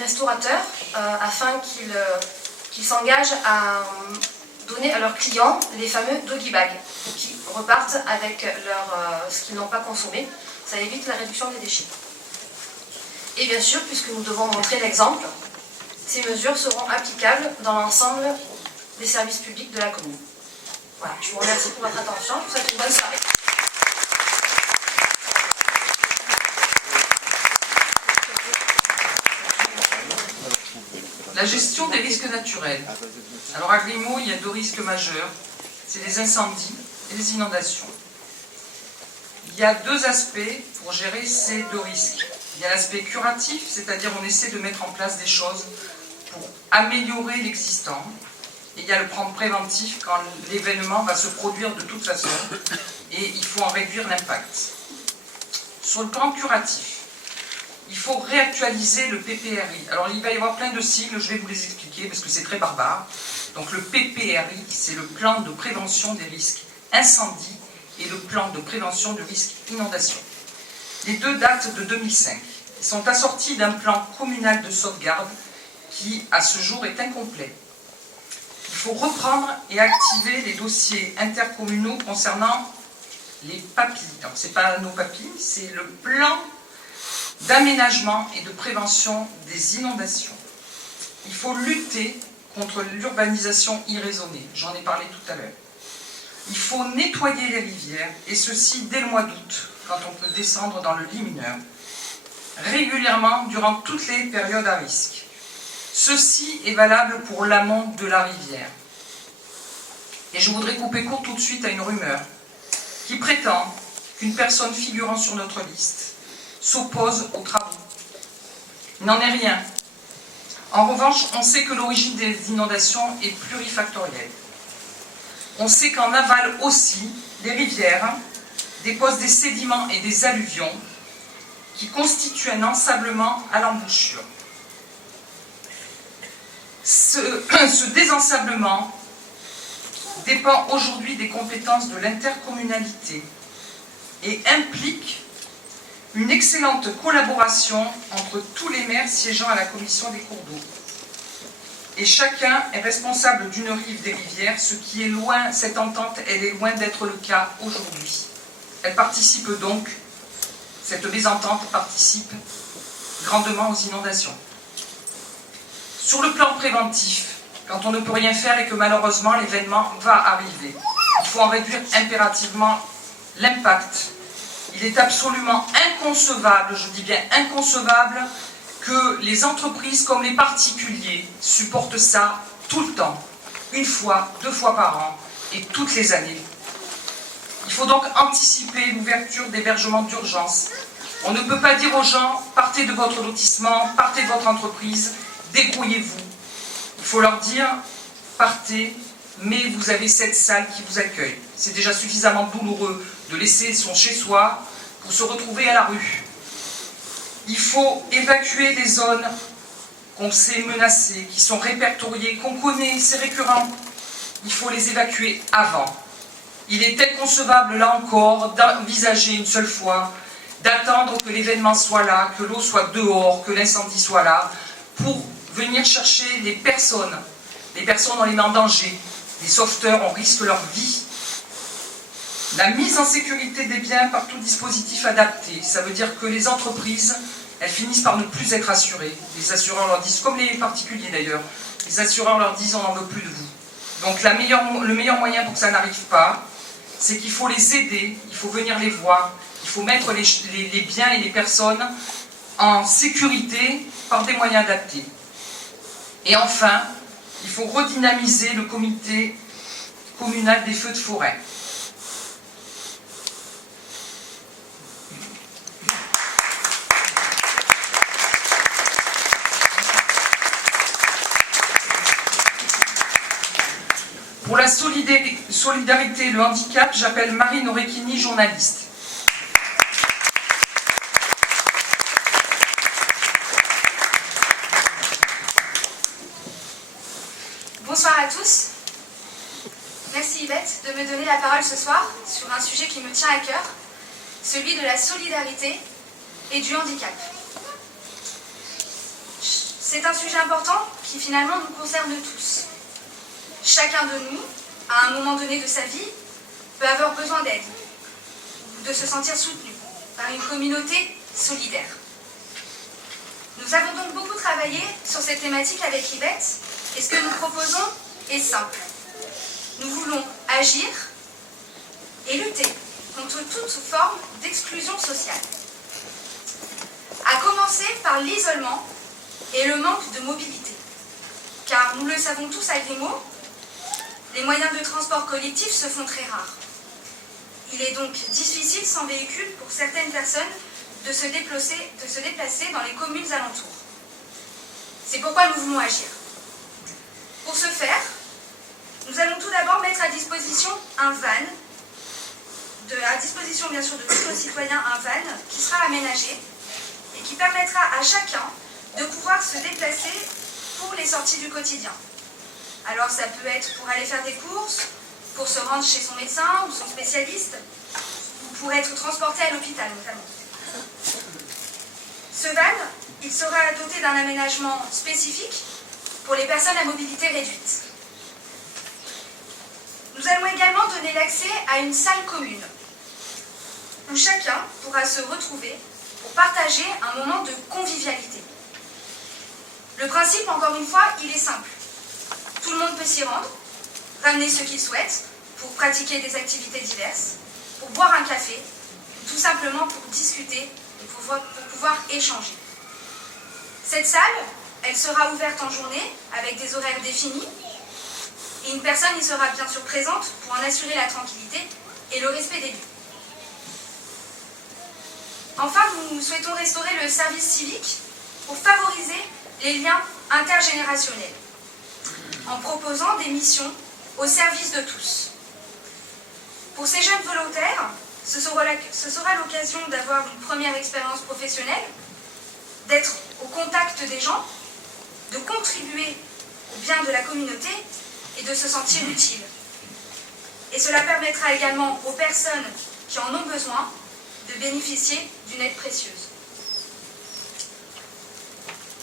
restaurateurs afin qu'ils s'engagent à donner à leurs clients les fameux doggy bags qui repartent avec ce qu'ils n'ont pas consommé. Ça évite la réduction des déchets. Et bien sûr, puisque nous devons montrer l'exemple, ces mesures seront applicables dans l'ensemble des services publics de la commune. Voilà, je vous remercie pour votre attention. Je vous souhaite une bonne soirée. La gestion des risques naturels. Alors à Grimaud, il y a 2 risques majeurs, c'est les incendies et les inondations. Il y a 2 aspects pour gérer ces 2 risques. Il y a l'aspect curatif, c'est-à-dire on essaie de mettre en place des choses pour améliorer l'existant. Et il y a le plan préventif quand l'événement va se produire de toute façon et il faut en réduire l'impact. Sur le plan curatif, il faut réactualiser le PPRI. Alors il va y avoir plein de sigles, je vais vous les expliquer parce que c'est très barbare. Donc le PPRI, c'est le plan de prévention des risques incendie et le plan de prévention du risque inondation. Les 2 datent de 2005. Ils sont assortis d'un plan communal de sauvegarde qui, à ce jour, est incomplet. Il faut reprendre et activer les dossiers intercommunaux concernant les papilles. Alors, ce n'est pas nos papilles, c'est le plan d'aménagement et de prévention des inondations. Il faut lutter contre l'urbanisation irraisonnée. J'en ai parlé tout à l'heure. Il faut nettoyer les rivières, et ceci dès le mois d'août, quand on peut descendre dans le lit mineur, régulièrement durant toutes les périodes à risque. Ceci est valable pour l'amont de la rivière. Et je voudrais couper court tout de suite à une rumeur qui prétend qu'une personne figurant sur notre liste s'oppose aux travaux. Il n'en est rien. En revanche, on sait que l'origine des inondations est plurifactorielle. On sait qu'en aval aussi, les rivières déposent des sédiments et des alluvions qui constituent un ensablement à l'embouchure. Ce désensablement dépend aujourd'hui des compétences de l'intercommunalité et implique une excellente collaboration entre tous les maires siégeant à la commission des cours d'eau. Et chacun est responsable d'une rive des rivières, ce qui est loin, cette entente, elle est loin d'être le cas aujourd'hui. Elle participe donc, cette mésentente participe grandement aux inondations. Sur le plan préventif, quand on ne peut rien faire et que malheureusement l'événement va arriver, il faut en réduire impérativement l'impact. Il est absolument inconcevable, je dis bien inconcevable, que les entreprises comme les particuliers supportent ça tout le temps, 1 fois, 2 fois par an et toutes les années. Il faut donc anticiper l'ouverture d'hébergements d'urgence. On ne peut pas dire aux gens, partez de votre lotissement, partez de votre entreprise, débrouillez-vous. Il faut leur dire, partez, mais vous avez cette salle qui vous accueille. C'est déjà suffisamment douloureux de laisser son chez-soi pour se retrouver à la rue. Il faut évacuer les zones qu'on sait menacées, qui sont répertoriées, qu'on connaît, c'est récurrent. Il faut les évacuer avant. Il est inconcevable, là encore, d'envisager une seule fois, d'attendre que l'événement soit là, que l'eau soit dehors, que l'incendie soit là, pour venir chercher les personnes. Les personnes, on les met en danger. Les sauveteurs, on risque leur vie. La mise en sécurité des biens par tout dispositif adapté, ça veut dire que les entreprises, elles finissent par ne plus être assurées. Les assureurs leur disent, comme les particuliers d'ailleurs, les assureurs leur disent on n'en veut plus de vous. Donc le meilleur moyen pour que ça n'arrive pas, c'est qu'il faut les aider, il faut venir les voir, il faut mettre les biens et les personnes en sécurité par des moyens adaptés. Et enfin, il faut redynamiser le comité communal des feux de forêt. Pour la solidarité et le handicap, j'appelle Marine Orecchini, journaliste. Bonsoir à tous. Merci Yvette de me donner la parole ce soir sur un sujet qui me tient à cœur, celui de la solidarité et du handicap. C'est un sujet important qui finalement nous concerne tous. Chacun de nous, à un moment donné de sa vie, peut avoir besoin d'aide ou de se sentir soutenu par une communauté solidaire. Nous avons donc beaucoup travaillé sur cette thématique avec Yvette et ce que nous proposons est simple. Nous voulons agir et lutter contre toute forme d'exclusion sociale. À commencer par l'isolement et le manque de mobilité. Car nous le savons tous à Grimaud, les moyens de transport collectif se font très rares. Il est donc difficile sans véhicule pour certaines personnes de se déplacer dans les communes alentours. C'est pourquoi nous voulons agir. Pour ce faire, nous allons tout d'abord mettre à disposition un van, à disposition bien sûr de tous nos citoyens, un van qui sera aménagé et qui permettra à chacun de pouvoir se déplacer pour les sorties du quotidien. Alors ça peut être pour aller faire des courses, pour se rendre chez son médecin ou son spécialiste, ou pour être transporté à l'hôpital notamment. Ce van, il sera doté d'un aménagement spécifique pour les personnes à mobilité réduite. Nous allons également donner l'accès à une salle commune, où chacun pourra se retrouver pour partager un moment de convivialité. Le principe, encore une fois, il est simple. Tout le monde peut s'y rendre, ramener ce qu'il souhaite pour pratiquer des activités diverses, pour boire un café, ou tout simplement pour discuter et pour pouvoir échanger. Cette salle, elle sera ouverte en journée avec des horaires définis et une personne y sera bien sûr présente pour en assurer la tranquillité et le respect des lieux. Enfin, nous souhaitons restaurer le service civique pour favoriser les liens intergénérationnels en proposant des missions au service de tous. Pour ces jeunes volontaires, ce sera l'occasion d'avoir une première expérience professionnelle, d'être au contact des gens, de contribuer au bien de la communauté et de se sentir utile. Et cela permettra également aux personnes qui en ont besoin de bénéficier d'une aide précieuse.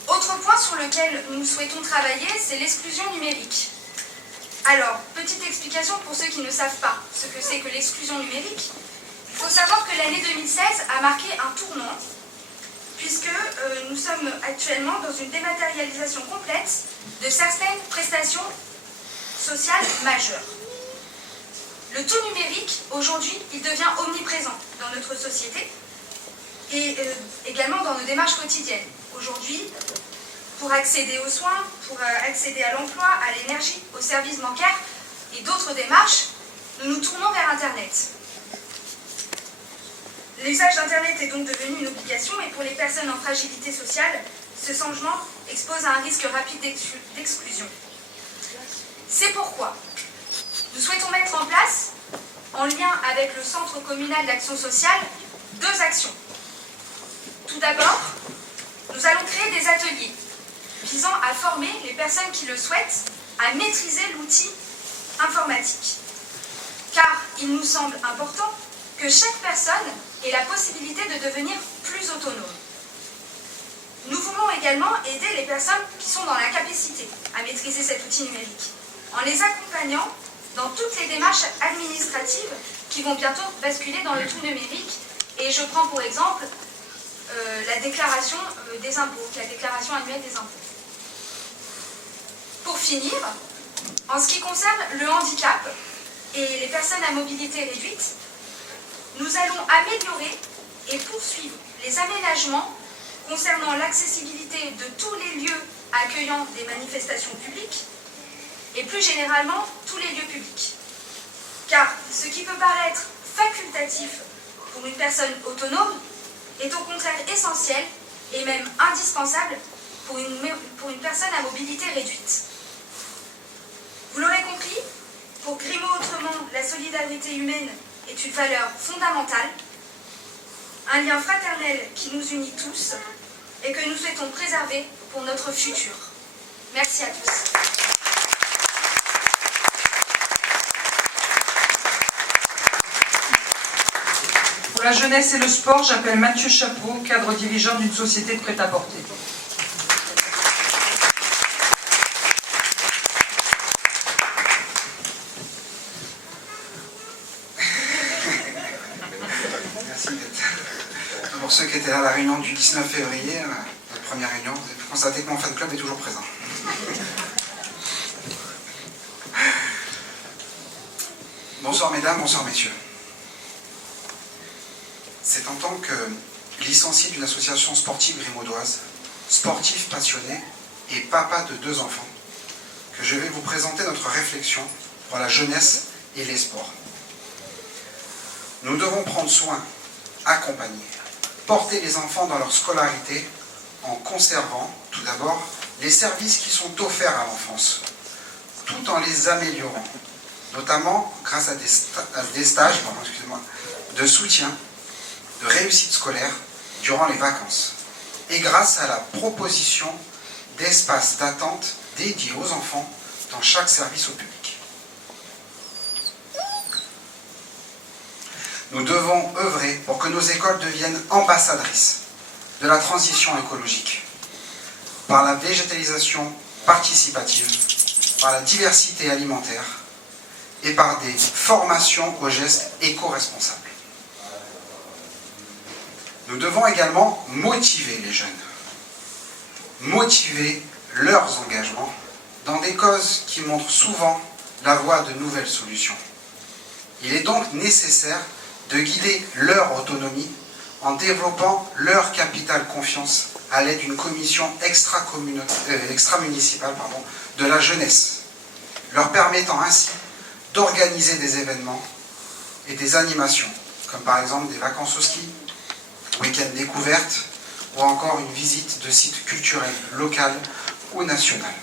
Autre point sur lequel nous souhaitons travailler, c'est l'exclusion numérique. Alors, petite explication pour ceux qui ne savent pas ce que c'est que l'exclusion numérique. Il faut savoir que l'année 2016 a marqué un tournant, puisque nous sommes actuellement dans une dématérialisation complète de certaines prestations sociales majeures. Le tout numérique, aujourd'hui, il devient omniprésent dans notre société et également dans nos démarches quotidiennes. Aujourd'hui, pour accéder aux soins, pour accéder à l'emploi, à l'énergie, aux services bancaires et d'autres démarches, nous nous tournons vers Internet. L'usage d'Internet est donc devenu une obligation et pour les personnes en fragilité sociale, ce changement expose à un risque rapide d'exclusion. C'est pourquoi nous souhaitons mettre en place, en lien avec le Centre communal d'action sociale, 2 actions. Tout d'abord, nous allons créer des ateliers visant à former les personnes qui le souhaitent à maîtriser l'outil informatique. Car il nous semble important que chaque personne ait la possibilité de devenir plus autonome. Nous voulons également aider les personnes qui sont dans la capacité à maîtriser cet outil numérique, en les accompagnant dans toutes les démarches administratives qui vont bientôt basculer dans le tout numérique. Et je prends pour exemple la déclaration des impôts, la déclaration annuelle des impôts. Pour finir, en ce qui concerne le handicap et les personnes à mobilité réduite, nous allons améliorer et poursuivre les aménagements concernant l'accessibilité de tous les lieux accueillant des manifestations publiques et plus généralement tous les lieux publics. Car ce qui peut paraître facultatif pour une personne autonome est au contraire essentiel et même indispensable pour une personne à mobilité réduite. Vous l'aurez compris, pour Grimaud Autrement, la solidarité humaine est une valeur fondamentale, un lien fraternel qui nous unit tous et que nous souhaitons préserver pour notre futur. Merci à tous. Pour la jeunesse et le sport, j'appelle Mathieu Chapeau, cadre dirigeant d'une société de prêt-à-porter. étaient là à la réunion du 19 février, la première réunion, vous avez pu constater que mon fan club est toujours présent. Bonsoir mesdames, bonsoir messieurs. C'est en tant que licencié d'une association sportive grimaudoise, sportif passionné et papa de 2 enfants, que je vais vous présenter notre réflexion pour la jeunesse et les sports. Nous devons prendre soin, accompagner, porter les enfants dans leur scolarité en conservant, tout d'abord, les services qui sont offerts à l'enfance, tout en les améliorant, notamment grâce à des stages de soutien, de réussite scolaire durant les vacances, et grâce à la proposition d'espaces d'attente dédiés aux enfants dans chaque service au public. Nous devons œuvrer pour que nos écoles deviennent ambassadrices de la transition écologique, par la végétalisation participative, par la diversité alimentaire et par des formations aux gestes éco-responsables. Nous devons également motiver les jeunes, motiver leurs engagements dans des causes qui montrent souvent la voie de nouvelles solutions. Il est donc nécessaire de guider leur autonomie en développant leur capital confiance à l'aide d'une commission extra-municipale de la jeunesse, leur permettant ainsi d'organiser des événements et des animations, comme par exemple des vacances au ski, week-end découverte ou encore une visite de sites culturels local ou national.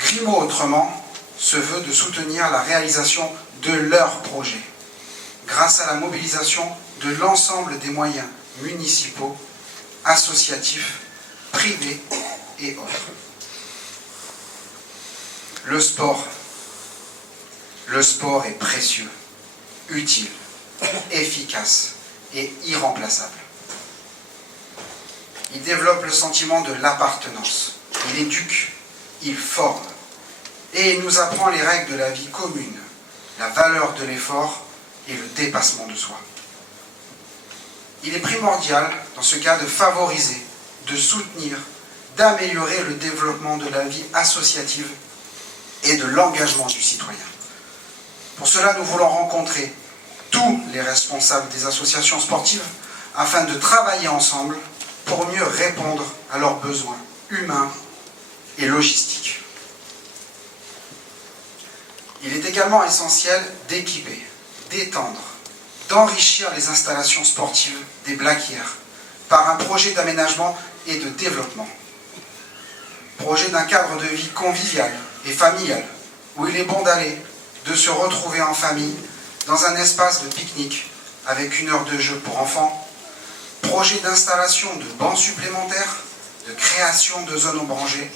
Grimaud Autrement se veut de soutenir la réalisation de leurs projets grâce à la mobilisation de l'ensemble des moyens municipaux, associatifs, privés et autres. Le sport est précieux, utile, efficace et irremplaçable. Il développe le sentiment de l'appartenance, il éduque, il forme et il nous apprend les règles de la vie commune, la valeur de l'effort et le dépassement de soi. Il est primordial dans ce cas de favoriser, de soutenir, d'améliorer le développement de la vie associative et de l'engagement du citoyen. Pour cela, nous voulons rencontrer tous les responsables des associations sportives afin de travailler ensemble pour mieux répondre à leurs besoins humains et logistiques. Il est également essentiel d'équiper, d'étendre, d'enrichir les installations sportives des Blaquières par un projet d'aménagement et de développement. Projet d'un cadre de vie convivial et familial où il est bon d'aller, de se retrouver en famille dans un espace de pique-nique avec 1 heure de jeu pour enfants. Projet d'installation de bancs supplémentaires, de création de zones ombragées.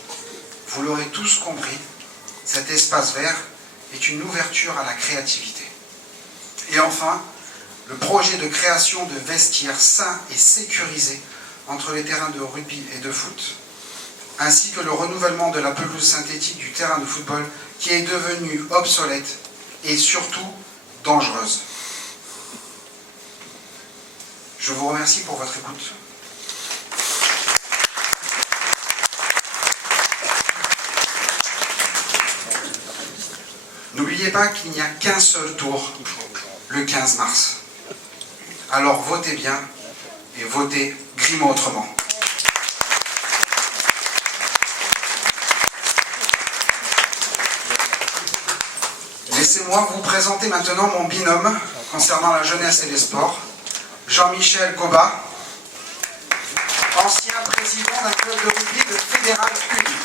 Vous l'aurez tous compris, cet espace vert est une ouverture à la créativité. Et enfin, le projet de création de vestiaires sains et sécurisés entre les terrains de rugby et de foot, ainsi que le renouvellement de la pelouse synthétique du terrain de football qui est devenue obsolète et surtout dangereuse. Je vous remercie pour votre écoute. N'oubliez pas qu'il n'y a qu'un seul tour, le 15 mars. Alors votez bien et votez Grimaud Autrement. Laissez-moi vous présenter maintenant mon binôme concernant la jeunesse et les sports, Jean-Michel Goba, ancien président d'un club de rugby de Fédéral Uni.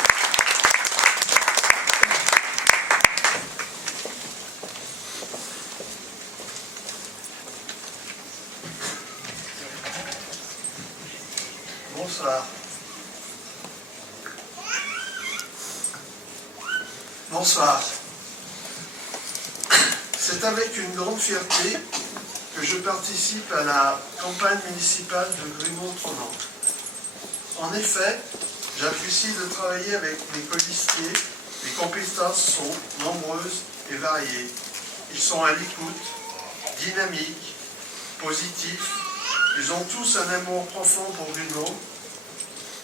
Bonsoir. Bonsoir. C'est avec une grande fierté que je participe à la campagne municipale de Grimaud Autrement. En effet, j'apprécie de travailler avec mes colistiers. Les compétences sont nombreuses et variées. Ils sont à l'écoute, dynamiques, positifs Ils ont tous un amour profond pour Grimaud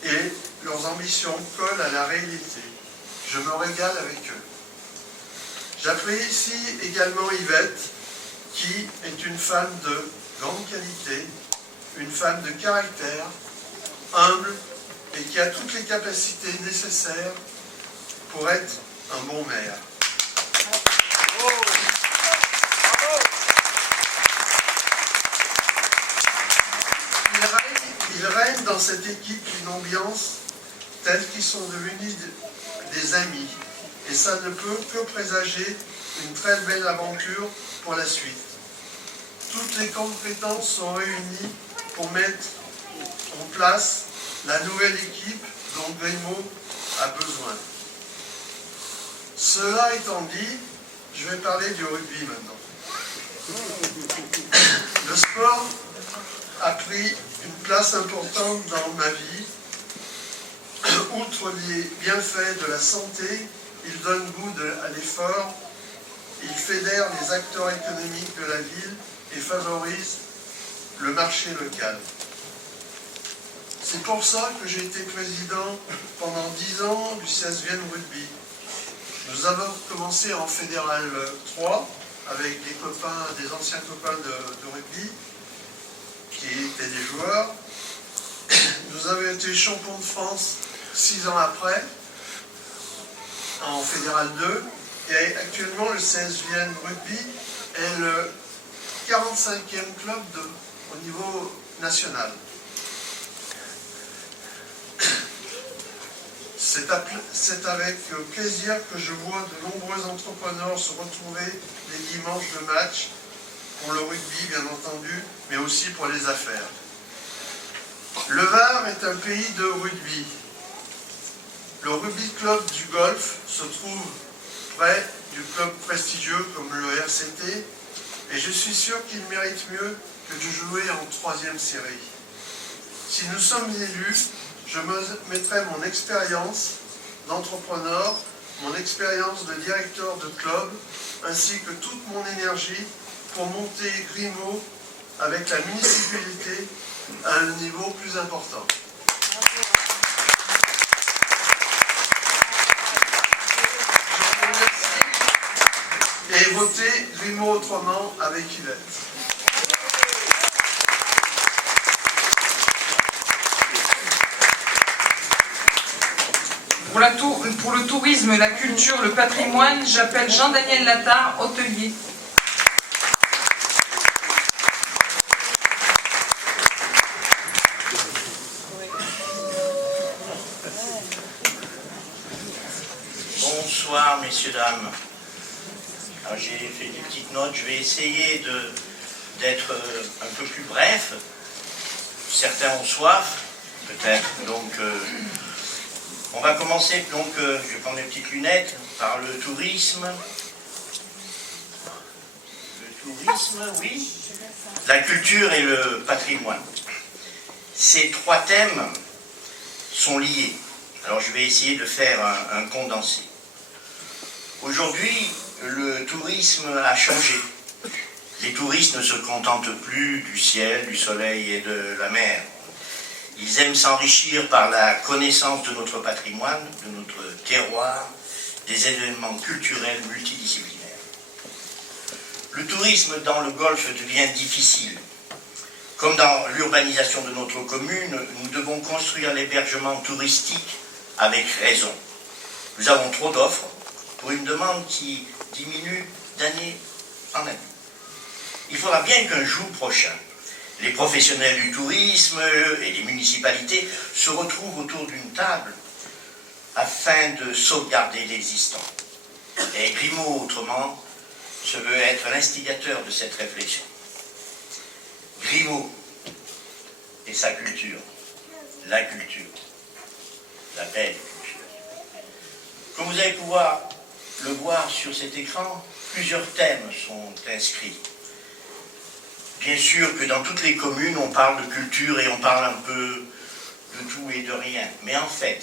et leurs ambitions collent à la réalité. Je me régale avec eux. J'apprécie également Yvette, qui est une femme de grande qualité, une femme de caractère, humble et qui a toutes les capacités nécessaires pour être un bon maire. Il règne dans cette équipe une ambiance telle qu'ils sont devenus des amis. Et ça ne peut que présager une très belle aventure pour la suite. Toutes les compétences sont réunies pour mettre en place la nouvelle équipe dont Grimaud a besoin. Cela étant dit, je vais parler du rugby maintenant. Le sport a pris une place importante dans ma vie. Outre les bienfaits de la santé, il donne goût à l'effort, il fédère les acteurs économiques de la ville et favorise le marché local. C'est pour ça que j'ai été président pendant 10 ans du CSVN Rugby. Nous avons commencé en Fédéral 3 avec des copains, des anciens copains de rugby qui étaient des joueurs. Nous avons été champions de France 6 ans après, en Fédéral 2, et actuellement le CSVN Rugby est le 45e club au niveau national. C'est avec plaisir que je vois de nombreux entrepreneurs se retrouver les dimanches de match, pour le rugby bien entendu, mais aussi pour les affaires. Le Var est un pays de rugby. Le rugby club du Golfe se trouve près du club prestigieux comme le RCT, et je suis sûr qu'il mérite mieux que de jouer en 3e série. Si nous sommes élus, je mettrai mon expérience d'entrepreneur, mon expérience de directeur de club, ainsi que toute mon énergie pour monter Grimaud avec la municipalité à un niveau plus important. Je vous remercie et votez Grimaud autrement avec Yvette. Pour le tourisme, la culture, le patrimoine, j'appelle Jean-Daniel Latard, hôtelier. Bonsoir, messieurs, dames. Alors, j'ai fait des petites notes, je vais essayer d'être un peu plus bref. Certains ont soif, peut-être, donc on va commencer, donc je vais prendre mes petites lunettes, par le tourisme. Le tourisme, oui. La culture et le patrimoine. Ces trois thèmes sont liés. Alors je vais essayer de faire un condensé. Aujourd'hui, le tourisme a changé. Les touristes ne se contentent plus du ciel, du soleil et de la mer. Ils aiment s'enrichir par la connaissance de notre patrimoine, de notre terroir, des événements culturels multidisciplinaires. Le tourisme dans le Golfe devient difficile. Comme dans l'urbanisation de notre commune, nous devons construire l'hébergement touristique avec raison. Nous avons trop d'offres pour une demande qui diminue d'année en année. Il faudra bien qu'un jour prochain, les professionnels du tourisme et les municipalités se retrouvent autour d'une table afin de sauvegarder l'existant. Et Grimaud, autrement, se veut être l'instigateur de cette réflexion. Grimaud et sa culture, la belle culture. Comme vous allez pouvoir le voir sur cet écran, plusieurs thèmes sont inscrits. Bien sûr que dans toutes les communes, on parle de culture et on parle un peu de tout et de rien. Mais en fait,